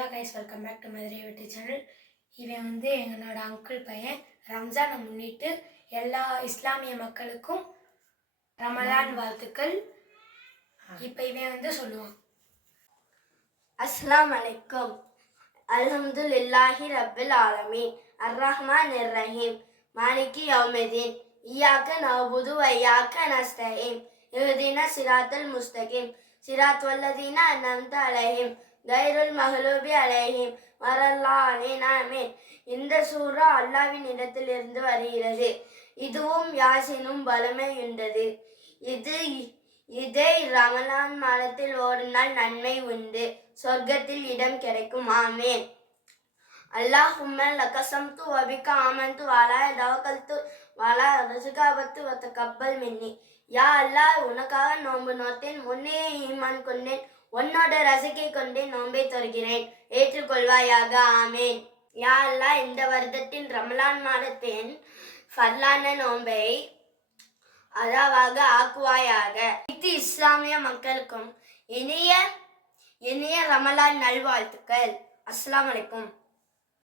Hello guys, welcome back to Madurai Vetti channel. இவன் என்னோட uncle பையன். ரம்ஜானை முன்னிட்டு எல்லா இஸ்லாமிய மக்களுக்கும் ரமலான் வாழ்த்துக்கள். இப்போ இவன் சொல்லுவான். அஸ்ஸலாமு அலைக்கும். அல்ஹம்துலில்லாஹி ரப்பில் ஆலமீன். அர்ரஹ்மான் இர்ரஹீம். மாலிகி யௌமிதீன். இய்யாக நஅபுது வ இய்யாக நஸ்தஈன். இஹ்தினா ஸிராத்தல் முஸ்தகீம். ஸிராத்தல் லதீன அன்அம்த அலைஹிம் கைருல் மஹ்லூபி அலைஹிம் வரல்லாஹின். ஆமீன். இந்த சூரா அல்லாஹ்வின் இடத்திலிருந்து வருகிறது. இதுவும் யாசீனும் வலிமையுண்டது. இதை ரமலான் மாதத்தில் ஓடினால் நன்மை உண்டு, சொர்க்கத்தில் இடம் கிடைக்கும். ஆமீன். அல்லாஹும்ம லகஸம்து வபிக ஆமன்து வலா தவக்கல்து வலா ரஸுகாபத்து வதகப்பல் மின்னி. யா அல்லாஹ், உனக்காக நோன்பு நோத்தேன், முன்னே ஈமான் கொண்டேன், உன்னோட ரசிக்கை கொண்டே நோன்பை தருகிறேன், ஏற்றுக்கொள்வாயாக. ஆமீன். யா அல்லாஹ், இந்த வருடத்தின் ரமலான் மாதத்தின் ஃபர்லான நோன்பை அதாவாக ஆக்குவாயாக. அனைத்து இஸ்லாமிய மக்களுக்கும் இனிய ரமலான் நல்வாழ்த்துக்கள். அஸ்ஸலாமு அலைக்கும்.